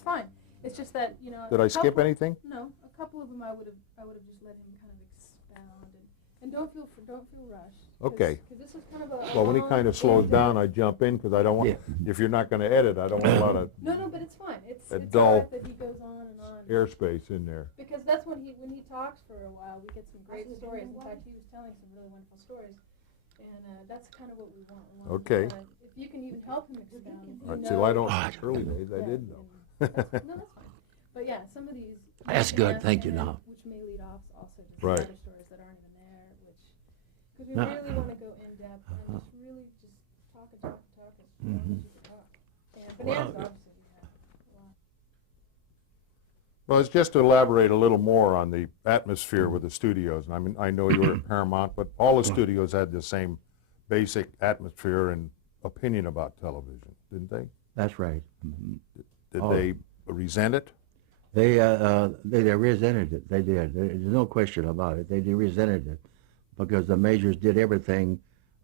It's fine. It's just that, you know. Did I skip anything? No, a couple of them I would have just let him kind of expound and don't feel rushed. Okay. Because this is kind of a Well, when he kind of slows down, I jump in because I don't want. Yeah. If you're not going to edit, I don't want a lot of No, but it's fine. It's dull all right that he goes on and on. airspace in there. Because that's when he talks for a while, we get some great stories. In fact, he was telling some really wonderful stories, and that's kind of what we want. Okay. If you can even help him expound. All right, see, well, I don't. Early days, I didn't know. No, that's fine. But yeah, some of these. That's good. Thank you, now. Which may lead off also to Right. other stories that aren't even there, because we No. really want to go in depth and just really just talk and talk and talk as long as you can talk. And Bonanza, obviously, we have a lot. Well, it's just to elaborate a little more on the atmosphere with the studios. And I mean, I know you were at Paramount, but all the studios had the same basic atmosphere and opinion about television, didn't they? That's right. Mm-hmm. Did they resent it? They resented it. They did. There's no question about it. They resented it because the majors did everything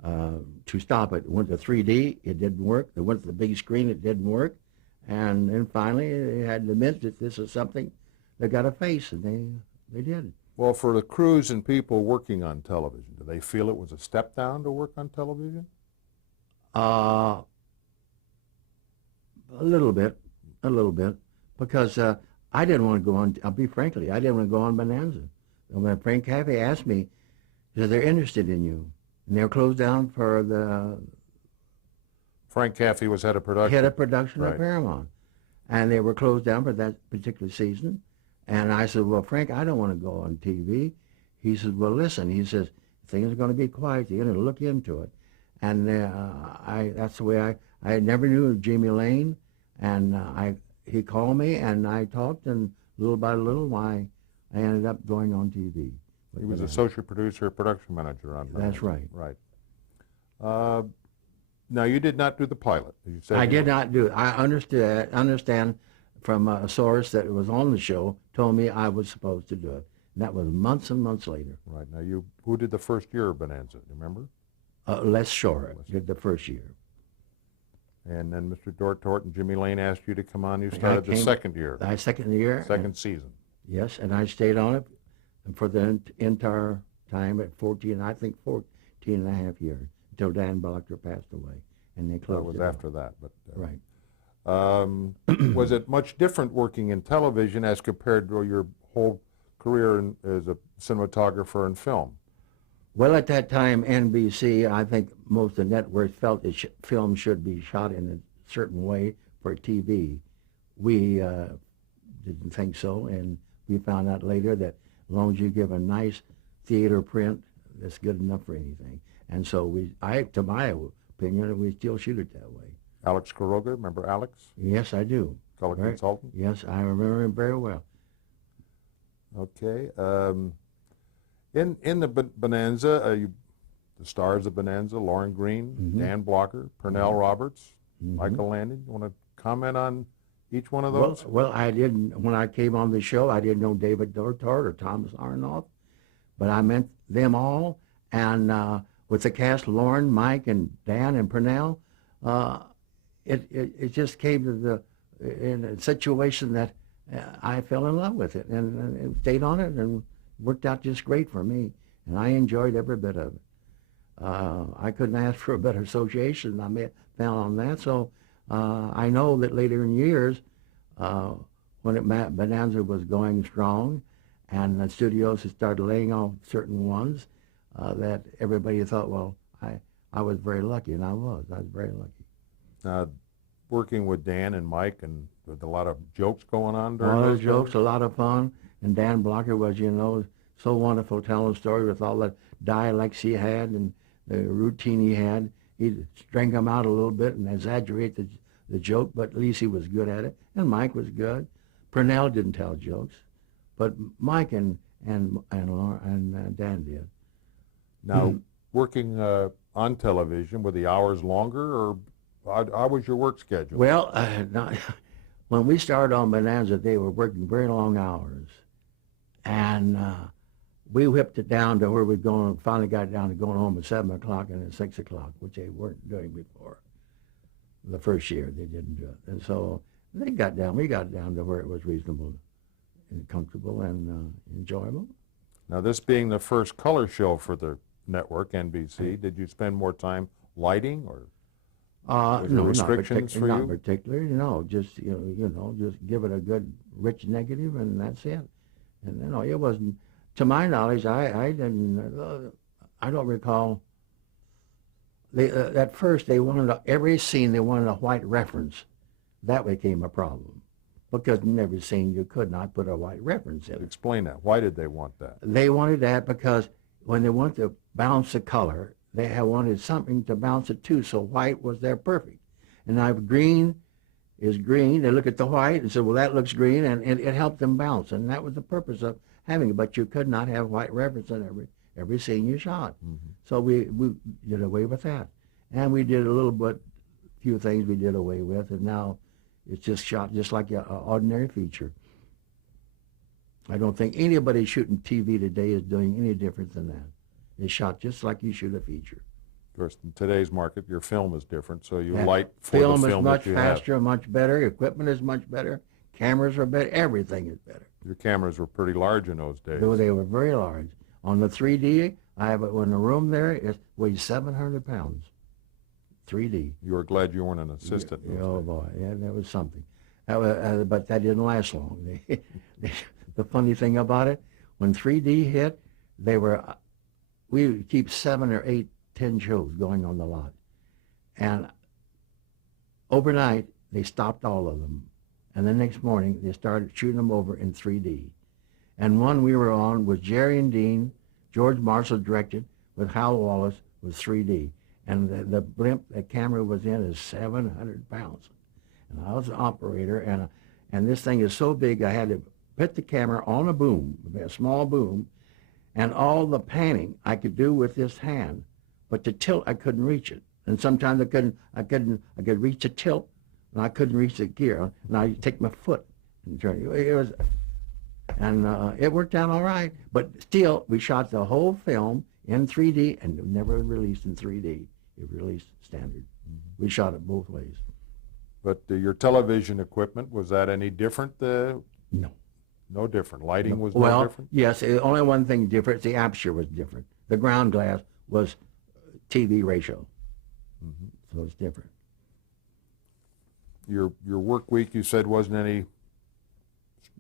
to stop it. Went to 3D, it didn't work. They went to the big screen, it didn't work. And then finally, they had to admit that this is something they got to face, and they did. Well, for the crews and people working on television, do they feel it was a step down to work on television? A little bit, because I didn't want to go on. I'll be frankly, I didn't want to go on Bonanza. And when Frank Caffey asked me, he said they're interested in you, and they're closed down for the Frank Caffey was head of production. Head of production Right. at Paramount, and they were closed down for that particular season. And I said, well, Frank, I don't want to go on TV. He said, well, listen. He says things are going to be quiet. You're going to look into it. And that's the way I never knew Jamie Lane, and he called me, and I talked, and little by little, I ended up going on TV. He was associate producer, production manager on that. That's right. Right. Now, you did not do the pilot. You said I did not do it. I understand from a source that was on the show told me I was supposed to do it. And that was months and months later. Right. Now, who did the first year of Bonanza? You remember? Les Shore did the first year. And then Mr. Dortort and Jimmy Lane asked you to come on. You started the second year. Second year. Second season. Yes, and I stayed on it for the entire time at 14 and a half years, until Dan Blocker passed away, and they closed it. That was after that. But right. Was it much different working in television as compared to your whole career as a cinematographer in film? Well, at that time, NBC, I think most of the networks felt that film should be shot in a certain way for TV. We didn't think so, and we found out later that as long as you give a nice theater print, that's good enough for anything. And so to my opinion, we still shoot it that way. Alex Quiroga, remember Alex? Yes, I do. Color consultant? Yes, I remember him very well. Okay. In the Bonanza, the stars of Bonanza, Lauren Green, Dan Blocker, Pernell Roberts, Michael Landon. You want to comment on each one of those? Well, I didn't. When I came on the show, I didn't know David Dortort or Thomas Arnold, but I met them all. And with the cast, Lauren, Mike, and Dan, and Pernell, it just came to in a situation that I fell in love with it and stayed on it, and worked out just great for me. And I enjoyed every bit of it. I couldn't ask for a better association than I found on that. So I know that later in years, when Bonanza was going strong, and the studios had started laying off certain ones, that everybody thought, well, I was very lucky, and I was very lucky. Working with Dan and Mike, and with a lot of jokes going on during All those those jokes, a lot of fun. And Dan Blocker was, so wonderful telling the story with all the dialects he had and the routine he had. He'd string them out a little bit and exaggerate the joke, but at least he was good at it. And Mike was good. Pernell didn't tell jokes, but Mike and Dan did. Now, working on television, were the hours longer, or how was your work schedule? Well, when we started on Bonanza, they were working very long hours. And we whipped it down to where we're going, finally got down to going home at 7 o'clock and at 6 o'clock, which they weren't doing before. The first year, they didn't do it. And so we got down to where it was reasonable and comfortable and enjoyable. Now, this being the first color show for the network, NBC, did you spend more time lighting, or was there No, restrictions for not you? particularly. No, just just give it a good rich negative, and that's it. And it wasn't. To my knowledge, I didn't. I don't recall. They at first they wanted every scene they wanted a white reference. That became a problem because in every scene you could not put a white reference in it. Explain that. Why did they want that? They wanted that because when they wanted to bounce the color, they had wanted something to bounce it to, so white was their perfect. And now if green is green, they look at the white and said, well, that looks green, and it helped them bounce. And that was the purpose of having it, but you could not have white reference in every scene you shot. Mm-hmm. So we did away with that. And we did few things we did away with, and now it's just shot just like an ordinary feature. I don't think anybody shooting TV today is doing any different than that. It's shot just like you shoot a feature. Of course, in today's market, your film is different, so you Yeah. light for Film the is film much that you have. faster, much better. Equipment is much better. Cameras are better. Everything is better. Your cameras were pretty large in those days. They were very large. On the 3D, I have in the room there, it weighs 700 pounds. 3D. You were glad you weren't an assistant. in those Oh days. boy, yeah, that was something. But that didn't last long. The funny thing about it, when 3D hit, we would keep 7 or 8, 10 shows going on the lot. And overnight, they stopped all of them. And the next morning, they started shooting them over in 3D. And one we were on was Jerry and Dean, George Marshall directed, with Hal Wallace, was 3D. And the blimp the camera was in is 700 pounds. And I was an operator, and this thing is so big, I had to put the camera on a boom, a small boom, and all the panning I could do with this hand, but the tilt I couldn't reach it. And sometimes I could reach the tilt, and I couldn't reach the gear, and I'd take my foot and turn it. It worked out all right, but still, we shot the whole film in 3D, and it never released in 3D. It released standard. Mm-hmm. We shot it both ways. But your television equipment, was that any different? No. No different. Lighting was Well, no different? yes, only one thing different, the aperture was different. The ground glass was TV ratio. Mm-hmm. So it's different. Your work week, you said, wasn't any...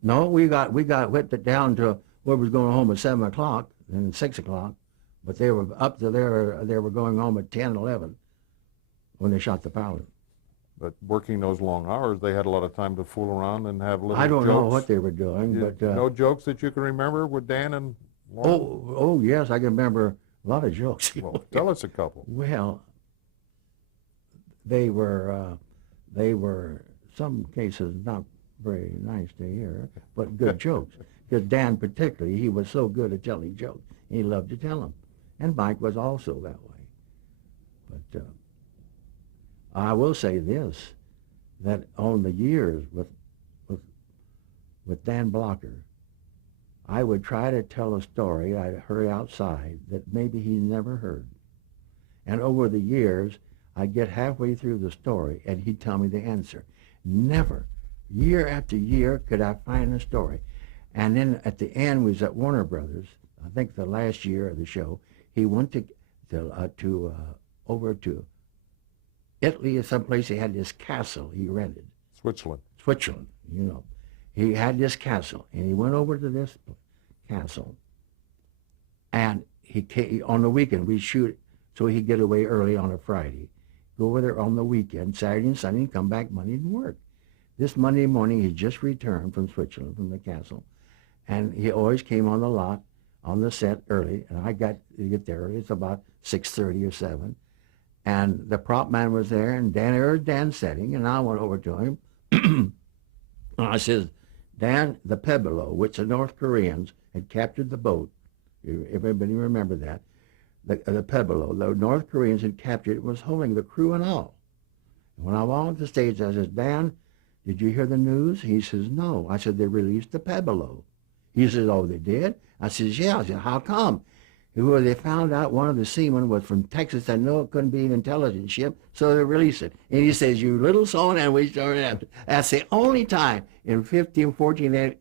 No, we got whipped it down to where was going home at 7 o'clock and 6 o'clock, but they were up to there. They were going home at 10, 11 when they shot the pilot. But working those long hours, they had a lot of time to fool around and have little jokes. I don't know what they were doing, but no jokes that you can remember with Dan and Lauren? Oh yes, I can remember a lot of jokes. Well, tell us a couple. Well, they were some cases not very nice to hear, but good jokes. Because Dan particularly, he was so good at telling jokes. He loved to tell them. And Mike was also that way. But I will say this, that on the years with Dan Blocker, I would try to tell a story I'd heard outside that maybe he never heard. And over the years, I'd get halfway through the story and he'd tell me the answer. Never, year after year, could I find the story. And then at the end, we was at Warner Brothers, I think the last year of the show, he went over to Italy or someplace. He had this castle he rented. Switzerland, you know. He had this castle, and he went over to this castle, and he came, on the weekend, we shoot, so he'd get away early on a Friday. Go over there on the weekend, Saturday and Sunday, and come back Monday and work. This Monday morning, he just returned from Switzerland, from the castle, and he always came on the lot, on the set early, and I got to get there early. It's about 6:30 or 7. And the prop man was there, and Dan setting, and I went over to him, and I says, Dan, the Pueblo, which the North Koreans had captured the boat, if everybody remember that, the Pueblo, the North Koreans had captured it, was holding the crew and all. And when I walked on the stage, I says, Dan, did you hear the news? He says, no. I said, they released the Pueblo. He says, oh, they did? I says, yeah. I said, how come? where they found out one of the seamen was from Texas and no, it couldn't be an intelligence ship, so they released it. And he says, "You little son," and we started after. That's the only time in 14 and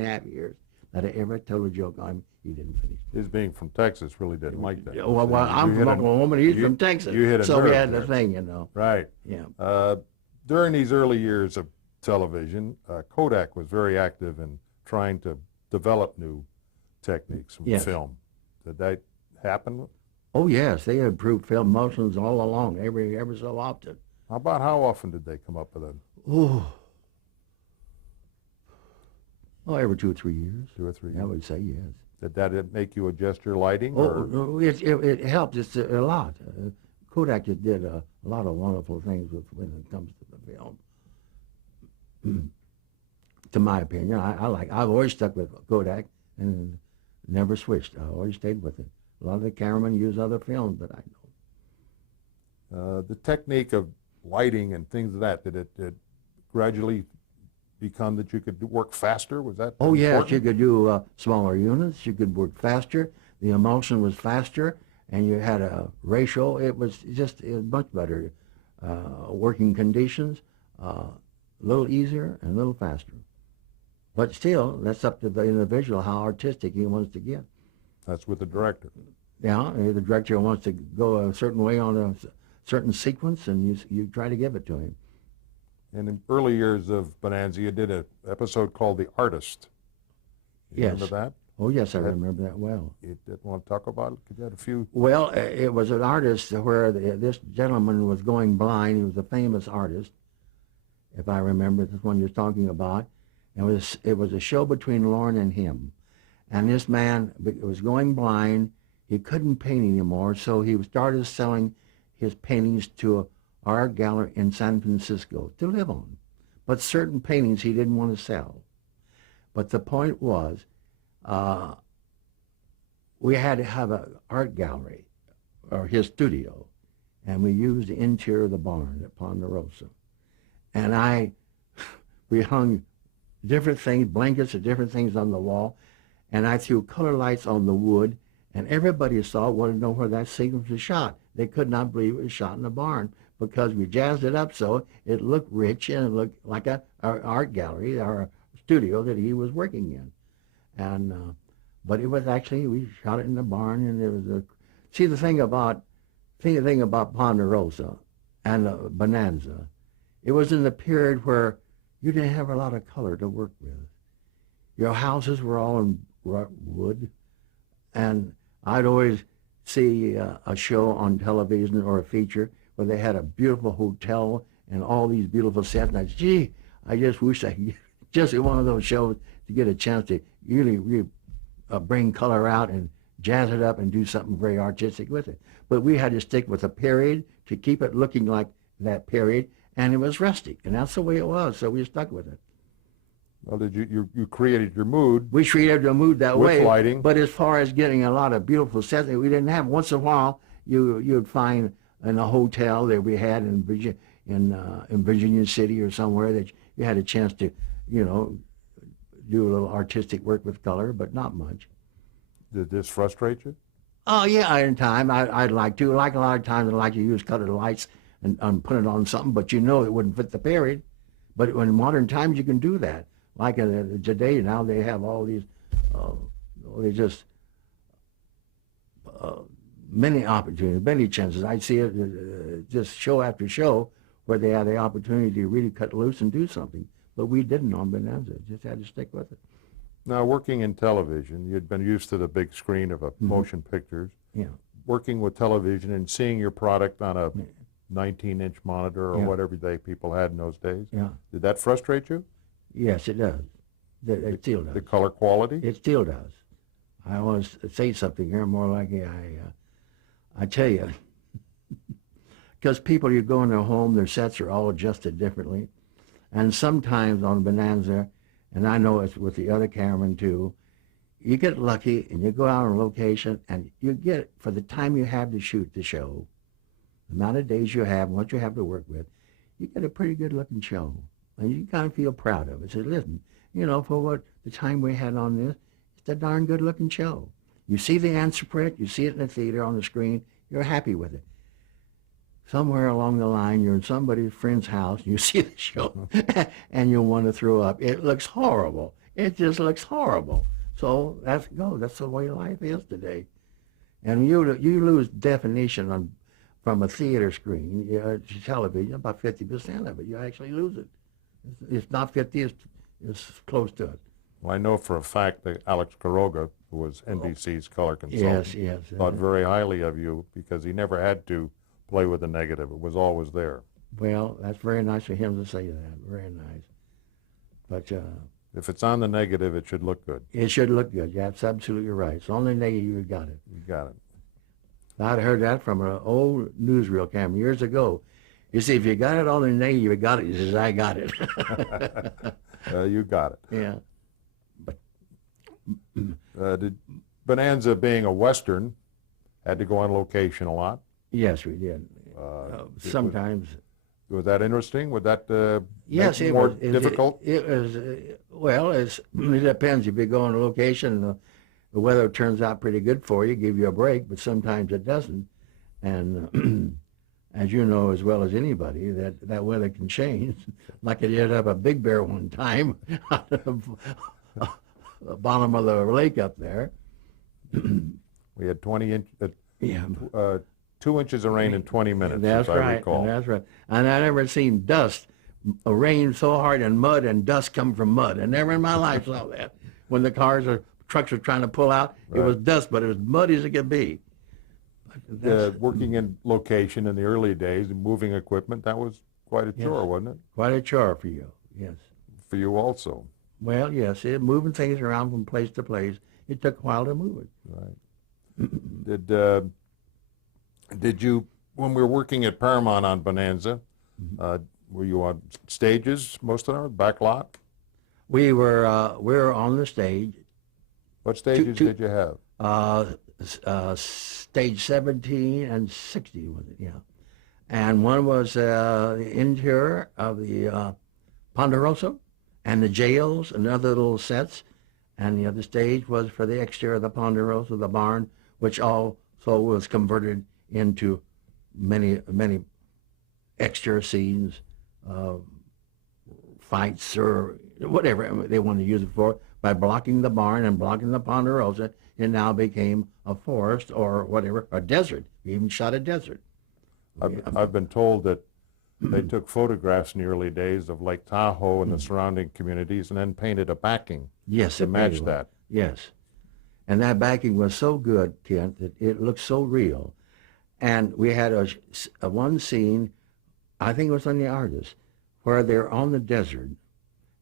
a half years that I ever told a joke on him. He didn't finish. His being from Texas really didn't like that. Well, I'm from Oklahoma, and he's from Texas. You hit a so nerve we had the there. thing, you know. Right. Yeah. During these early years of television, Kodak was very active in trying to develop new techniques from Yes. film. Did that happen? Oh yes, they improved film motions all along, every so often. How often did they come up with a Every 2 or 3 years. 2 or 3 I years? would say yes. Did that make you adjust your lighting? Oh, Or? no, it helped just a lot. Kodak just did a lot of wonderful things when it comes to the film. To my opinion, I've always stuck with Kodak and never switched. I always stayed with it. A lot of the cameramen use other films, but I know. The technique of lighting and things of that, did it gradually become that you could work faster? Was that Oh yes, important? you could do smaller units. You could work faster. The emulsion was faster, and you had a ratio. It was much better working conditions, a little easier and a little faster. But still, that's up to the individual how artistic he wants to get. That's with the director. Yeah, the director wants to go a certain way on a certain sequence, and you try to give it to him. And in early years of Bonanza, you did an episode called The Artist. You Yes. remember that? Oh yes, I remember that well. You didn't want to talk about it? Could you have a few? Well, it was an artist where this gentleman was going blind. He was a famous artist, if I remember this one you're talking about. It was a show between Lauren and him. And this man was going blind. He couldn't paint anymore, so he started selling his paintings to an art gallery in San Francisco to live on. But certain paintings he didn't want to sell. But the point was, we had to have an art gallery, or his studio, and we used the interior of the barn at Ponderosa. And we hung different things, blankets or different things on the wall, and I threw color lights on the wood, and everybody saw it, wanted to know where that sequence was shot. They could not believe it was shot in the barn because we jazzed it up so it looked rich and it looked like our art gallery, our studio that he was working in. And but it was actually, we shot it in the barn, and there was the thing about Ponderosa and Bonanza, it was in the period where you didn't have a lot of color to work with. Your houses were all in wood, and I'd always see a show on television or a feature where they had a beautiful hotel and all these beautiful sets, and I just wish I could just in one of those shows to get a chance to really bring color out and jazz it up and do something very artistic with it. But we had to stick with a period to keep it looking like that period, and it was rustic, and that's the way it was, so we stuck with it. Well, did you created your mood? We created a mood that With way. lighting. But as far as getting a lot of beautiful sets, we didn't have. Once in a while, you'd find in a hotel that we had in Virginia City or somewhere that you had a chance to, do a little artistic work with color, but not much. Did this frustrate you? Oh yeah, in time I'd like to. Like a lot of times, I'd like to use colored lights and put it on something, but it wouldn't fit the period. But in modern times, you can do that. Like today, now they have all these, many opportunities, many chances. I see it just show after show where they had the opportunity to really cut loose and do something. But we didn't on Bonanza. Just had to stick with it. Now, working in television, you'd been used to the big screen of a motion pictures. Yeah. Working with television and seeing your product on a 19-inch monitor or Yeah. whatever people had in those days. Yeah. Did that frustrate you? Yes, it does. It still does. The color quality? It still does. I always say something here more like I tell you, because people, you go in their home, their sets are all adjusted differently. And sometimes on Bonanza, and I know it's with the other cameramen too, you get lucky and you go out on location and you get, for the time you have to shoot the show, the amount of days you have, what you have to work with, you get a pretty good looking show. And you kind of feel proud of it. Say, listen, for what the time we had on this, it's a darn good looking show. You see the answer print, you see it in the theater on the screen, you're happy with it. Somewhere along the line, you're in somebody's friend's house, you see the show, and you want to throw up. It looks horrible. It just looks horrible. So that's the way life is today. And you lose definition from a theater screen, television, about 50% of it. You actually lose it. It's not 50, it's close to it. Well, I know for a fact that Alex Quiroga, who was NBC's color consultant, Yes. thought very highly of you because he never had to play with the negative. It was always there. Well, that's very nice of him to say that. Very nice. But if it's on the negative, it should look good. it should look good. Yeah, that's absolutely right. It's only negative you got it. You got it. I'd heard that from an old newsreel camera years ago. You see, if you got it on the negative, you got it. He says, I got it. You got it. Yeah. Did Bonanza, being a Western, had to go on location a lot? Yes, we did. Sometimes. Was that interesting? Would that Yes, make it it more was. difficult? It was, well, it depends. If you go on a location, the weather turns out pretty good for you, give you a break, but sometimes it doesn't. And as you know as well as anybody, that weather can change. Like it did up at Big Bear one time, the bottom of the lake up there. We had 2 inches of rain in 20 minutes, That's as I right. recall. That's right. And I never seen dust, rain so hard and mud and dust come from mud. I never in my life saw that. When the trucks were trying to pull out, it was dust, but it was muddy as it could be. Working in location in the early days and moving equipment, that was quite a chore, wasn't it? Quite a chore for you, yes. For you also. Well, yes, moving things around from place to place, it took a while to move it. Right. Did you, when we were working at Paramount on Bonanza, were you on stages most of the time, back lot? We were on the stage. What stages did you have? Stage 17 and 60 was it, yeah. And one was the interior of the Ponderosa and the jails and other little sets. And the other stage was for the exterior of the Ponderosa, the barn, which also was converted into many extra scenes, fights or whatever they wanted to use it for. By blocking the barn and blocking the Ponderosa, it now became a forest or whatever, a desert. We even shot a desert. I've been told that they took photographs in the early days of Lake Tahoe and the surrounding communities and then painted a backing to match that. Yes. And that backing was so good, Kent, that it looked so real. And we had a one scene, I think it was on The Artist, where they're on the desert,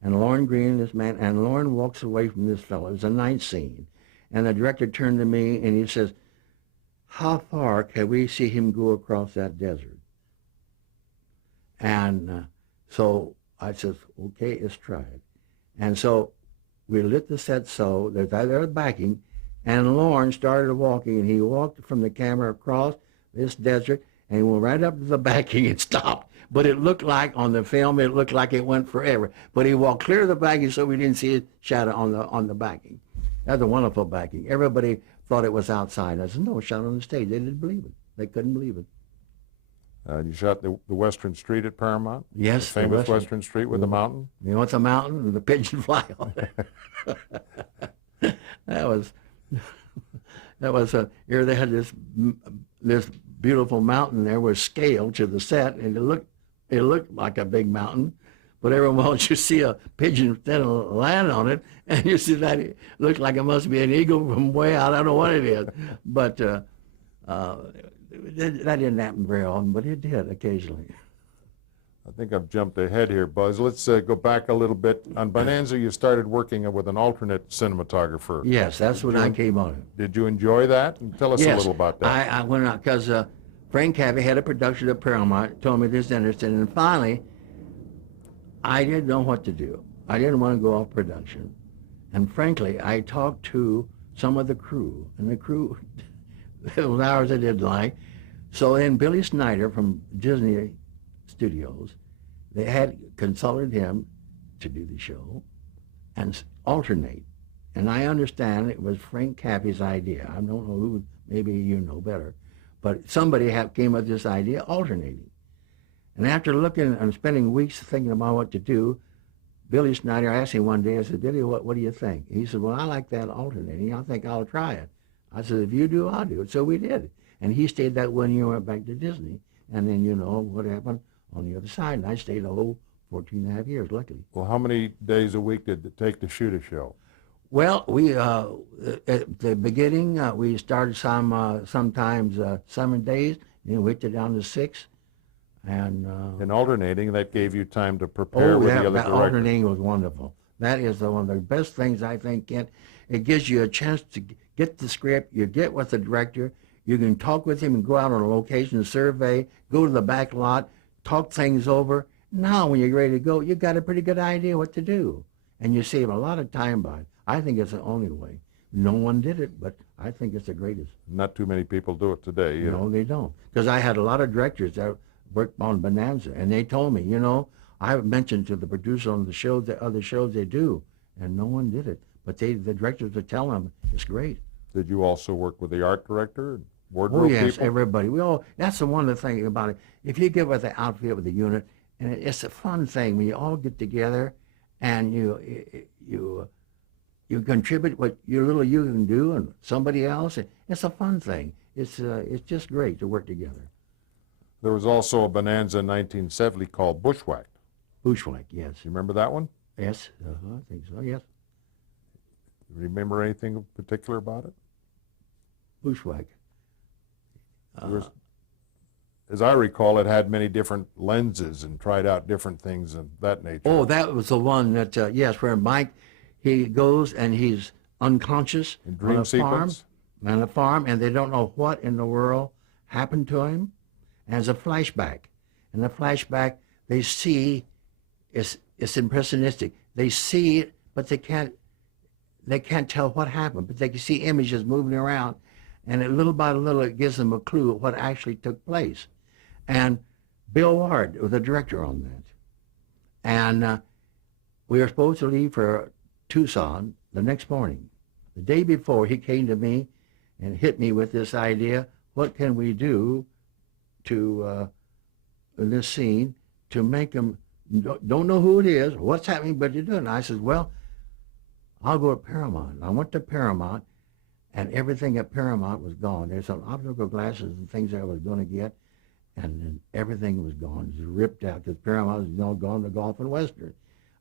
and Lauren Green, this man, and Lauren walks away from this fellow. It's a night scene. And the director turned to me and he says, how far can we see him go across that desert? And so I said, okay, let's try it. And so we lit the set so there's there backing, and Lauren started walking, and he walked from the camera across this desert, and he went right up to the backing and stopped. But it looked like, on the film, it looked like it went forever. But he walked clear of the backing so we didn't see his shadow on the backing. That's a wonderful backing. Everybody thought it was outside. I said, no, it was shot on the stage. They didn't believe it. They couldn't believe it. You shot the Western Street at Paramount? Yes. The famous Western Street with the mountain? You know, it's a mountain and the pigeon fly on it. that was here they had this beautiful mountain there was scaled to the set, and it looked like a big mountain, but every once you see a pigeon instead of land on it, and you see that it looked like it must be an eagle from way out. I don't know what it is, but that didn't happen very often, but it did occasionally. I think I've jumped ahead here, Buzz. Let's go back a little bit. On Bonanza, you started working with an alternate cinematographer. Yes, that's when I came on it. Did you enjoy that? And tell us a little about that. I went out because Frank Cabby had a production at Paramount, told me this is interesting, and finally, I didn't know what to do. I didn't want to go off production. And frankly, I talked to some of the crew, and the crew, it was hours I didn't like. So then Billy Snyder from Disney Studios, they had consulted him to do the show and alternate. and I understand it was Frank Cappy's idea. I don't know who, maybe you know better, but somebody came up with this idea, alternating. And after looking and spending weeks thinking about what to do, Billy Snyder asked me one day, I said, Billy, what do you think? He said, well, I like that alternating. I think I'll try it. I said, if you do, I'll do it. So we did. And he stayed that 1 year, went back to Disney. And then, you know, what happened on the other side. And I stayed the whole 14 and a half years, luckily. Well, how many days a week did it take to shoot a show? Well, we at the beginning, we started sometimes 7 days, then we it down to 6. And In alternating, that gave you time to prepare with the other that director. alternating was wonderful. That is one of the best things I think, Kent. It gives you a chance to get the script, you get with the director, you can talk with him and go out on a location survey, go to the back lot, talk things over. Now when you're ready to go, you got a pretty good idea what to do. And you save a lot of time by it. I think it's the only way. No one did it, but I think it's the greatest. Not too many people do it today. You know. No, they don't. Because I had a lot of directors that worked on Bonanza, and they told me, you know, I mentioned to the producer on the show, the other shows they do, and no one did it. But the directors would tell them, it's great. Did you also work with the art director and wardrobe Oh, yes, people? everybody. That's the one of the things about it. If you get with the outfit, with the unit, and it's a fun thing when you all get together and you contribute what you can do and somebody else. It's a fun thing. It's just great to work together. There was also a Bonanza in 1970 called Bushwhacked. Bushwhack, yes. You remember that one? Yes, I think so, yes. Remember anything in particular about it? Bushwhack. As I recall, it had many different lenses and tried out different things of that nature. Oh, that was the one that, yes, where Mike, he goes and he's unconscious In dream on a sequence? on a farm, and they don't know what in the world happened to him. And it's a flashback. And the flashback, they see, it's impressionistic. They see it, but they can't tell what happened, but they can see images moving around, and little by little it gives them a clue of what actually took place. And Bill Ward was the director on that. And we were supposed to leave for Tucson the next morning. The day before, he came to me and hit me with this idea, what can we do to in this scene to make them don't know who it is, what's happening, but you're doing it. I said, well, I'll go to Paramount. I went to Paramount, and everything at Paramount was gone. There's some optical glasses and things that I was going to get, and then everything was gone. It was ripped out because Paramount was now gone to Golf and Western.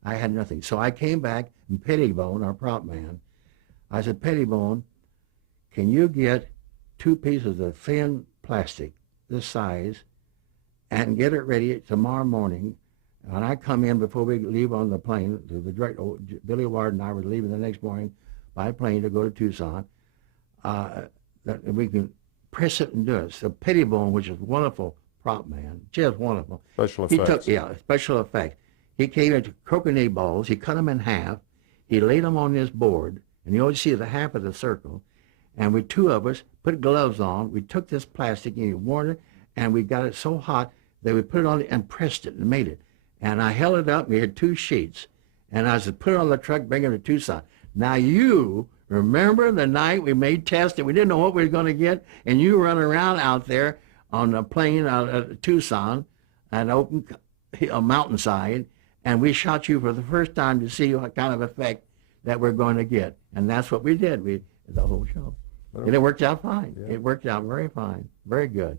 I had nothing. So I came back, and Pettibone, our prop man, I said, Pettibone, can you get 2 pieces of thin plastic this size and get it ready tomorrow morning? When I come in before we leave on the plane, the director, Billy Ward and I were leaving the next morning by plane to go to Tucson, that we can press it and do it. So Pettibone, which is wonderful prop man, just wonderful. Special effects. Special effects. He came into croquet balls, he cut them in half, he laid them on this board, and you always see the half of the circle, and we 2 of us put gloves on, we took this plastic and we warmed it, and we got it so hot that we put it on and pressed it and made it. And I held it up, and we had 2 sheets. And I said, put it on the truck, bring it to Tucson. Now you remember the night we made tests and we didn't know what we were going to get, and you run around out there on a plane out at Tucson, an open mountainside, and we shot you for the first time to see what kind of effect that we're going to get. And that's what we did, the whole show. And it worked out fine. Yeah. It worked out very fine, very good.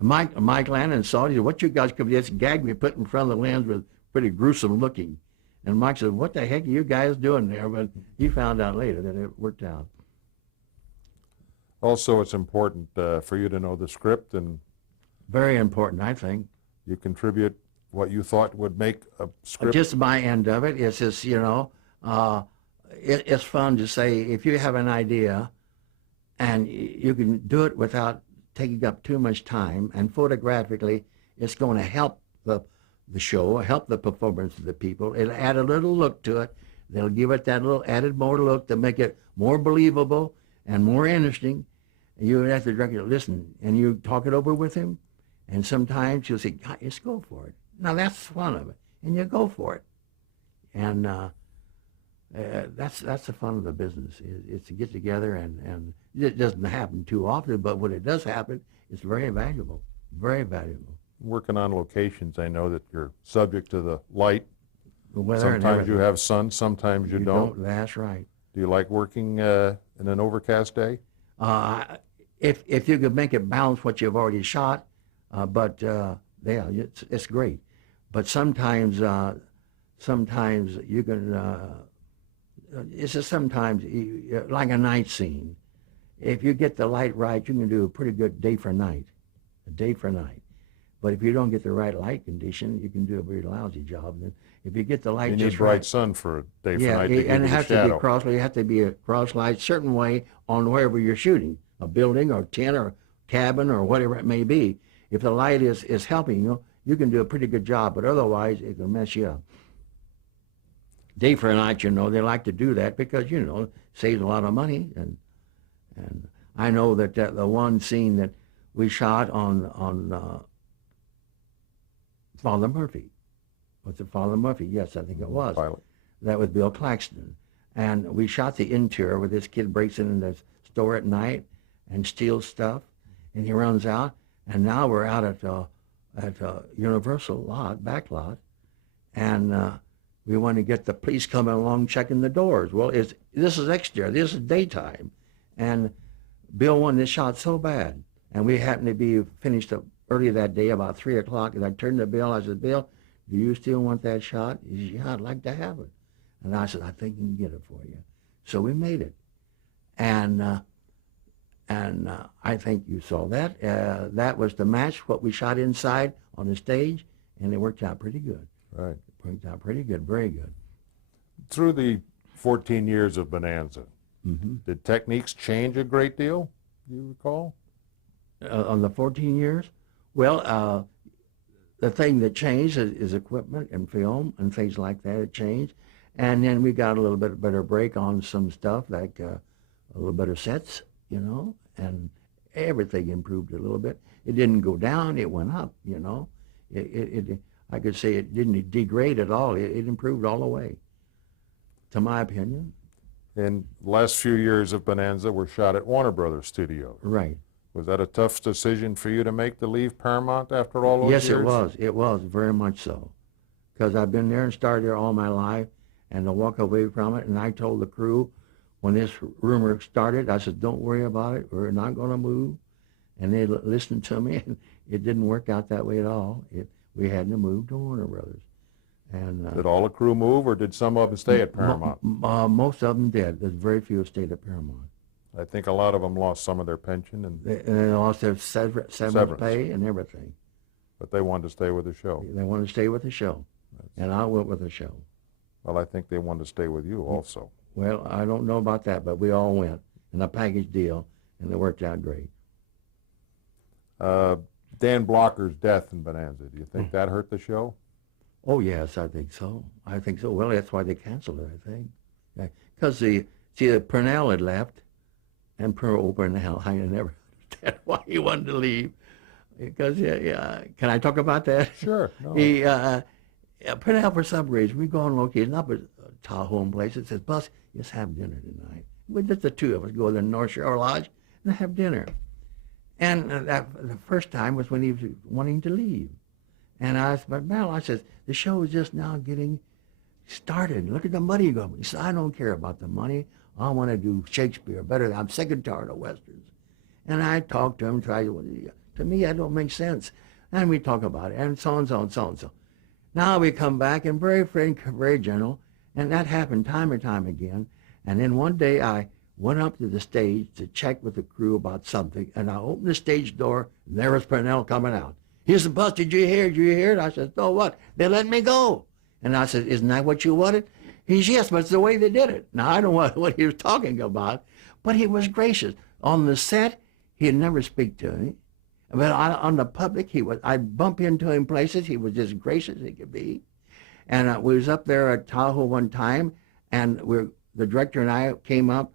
Mike Lannon saw it. He said, what you guys could be, this gag we put in front of the lens was pretty gruesome looking. And Mike said, what the heck are you guys doing there? But he found out later that it worked out. Also, it's important for you to know the script, and very important, I think. You contribute what you thought would make a script. Just my end of it is just, you know, it's fun to say if you have an idea and you can do it without taking up too much time, and photographically it's going to help the show, help the performance of the people. It'll add a little look to it. They'll give it that little added more look to make it more believable and more interesting. You have to director listen, and you talk it over with him, and sometimes you'll say, God, let's go for it. Now that's fun of it, and you go for it. And That's the fun of the business. It's to get together, and it doesn't happen too often, but when it does happen, it's very valuable, very valuable. Working on locations, I know that you're subject to the light. The weather and Sometimes you everything. have sun, sometimes you don't. That's right. Do you like working in an overcast day? If you could make it balance what you've already shot, but yeah, it's great. But sometimes you can. It's just sometimes like a night scene. If you get the light right, you can do a pretty good day for night, a day for night. But if you don't get the right light condition, you can do a very lousy job. And if you get the light You just need bright right, sun for a day for yeah, night to give and you it the has to shadow. be cross. You have to be a cross light certain way on wherever you're shooting, a building or tent or cabin or whatever it may be. If the light is helping you, you can do a pretty good job. But otherwise, it can mess you up. Day for night, they like to do that because saves a lot of money. And I know that the one scene that we shot on Father Murphy. Was it Father Murphy? Yes, I think it was. Pilot. That was Bill Claxton. And we shot the interior where this kid breaks into the store at night and steals stuff, and he runs out. And now we're out at Universal lot, back lot, and we want to get the police coming along checking the doors. Well, this is exterior. This is daytime, and Bill wanted this shot so bad, and we happened to be finished up early that day, about 3 o'clock, and I turned to Bill. I said, "Bill, do you still want that shot?" He said, "Yeah, I'd like to have it." And I said, "I think we can get it for you." So we made it, and I think you saw that. That was to match what we shot inside on the stage, and it worked out pretty good. Right. It worked out pretty good, very good. Through the 14 years of Bonanza, did techniques change a great deal, do you recall? On the 14 years, well, the thing that changed is equipment and film and things like that. It changed. And then we got a little bit better break on some stuff, like a little better sets, and everything improved a little bit. It didn't go down, it went up, I could say it didn't degrade at all. It improved all the way, to my opinion. And the last few years of Bonanza were shot at Warner Brothers Studios. Right. Was that a tough decision for you to make, to leave Paramount after all those years? Yes, it was. It was, very much so. Because I've been there and started there all my life, and to walk away from it, and I told the crew when this rumor started, I said, "Don't worry about it. We're not going to move." And they listened to me, and it didn't work out that way at all. We had to move to Warner Brothers. And Did all the crew move, or did some of them stay at Paramount? Most of them did. There's very few who stayed at Paramount. I think a lot of them lost some of their pension, They lost their severance pay and everything. but they wanted to stay with the show. They wanted to stay with the show, and I went with the show. Well, I think they wanted to stay with you also. Well, I don't know about that, but we all went in a package deal, and it worked out great. Dan Blocker's death in Bonanza, do you think that hurt the show? Oh, yes, I think so. I think so. Well, that's why they canceled it, I think. Because Purnell had left, and Purnell, I never understand why he wanted to leave. Because, can I talk about that? Sure. No. He, Purnell, for some reason, we go on location up at Tahoe place. It says, "Bus, let's have dinner tonight." We just the two of us go to the North Shore Lodge and have dinner. And the first time was when he was wanting to leave. And I said, "But Mel," I said, "the show is just now getting started. Look at the money going." He said, "I don't care about the money. I want to do Shakespeare better. I'm sick and tired of Westerns." And I talked to him, to me, that don't make sense. And we talk about it, and so and so and so and so. Now we come back, and very frank, very gentle, and that happened time and time again. And then one day I went up to the stage to check with the crew about something, and I opened the stage door, and there was Purnell coming out. He said, "Bus, did you hear? Did you hear it?" I said, "So what? They let me go." And I said, "Isn't that what you wanted?" He said, "Yes, but it's the way they did it." Now, I don't know what he was talking about, but he was gracious. On the set, he'd never speak to me. But on the public, I'd bump into him places. He was as gracious as he could be. And we was up there at Tahoe one time, and the director and I came up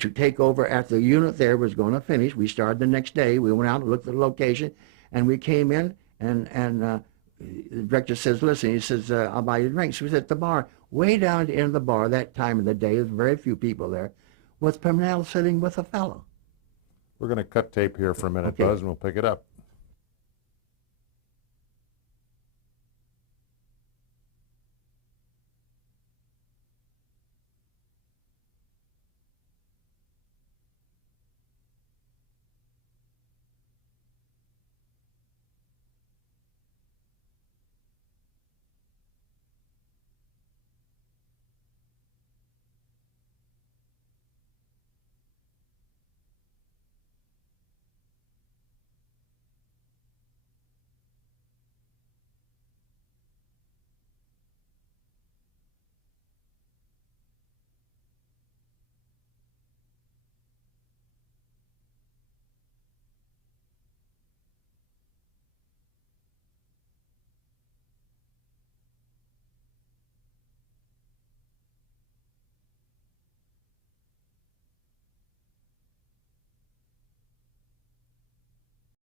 to take over after the unit there was going to finish. We started the next day. We went out and looked at the location, and we came in, and the director says, listen, he says, I'll buy you drinks. We was at the bar, way down at the end of the bar, that time of the day, there's very few people there, was Purnell sitting with a fellow. We're going to cut tape here for a minute, Okay. Buzz, and we'll pick it up.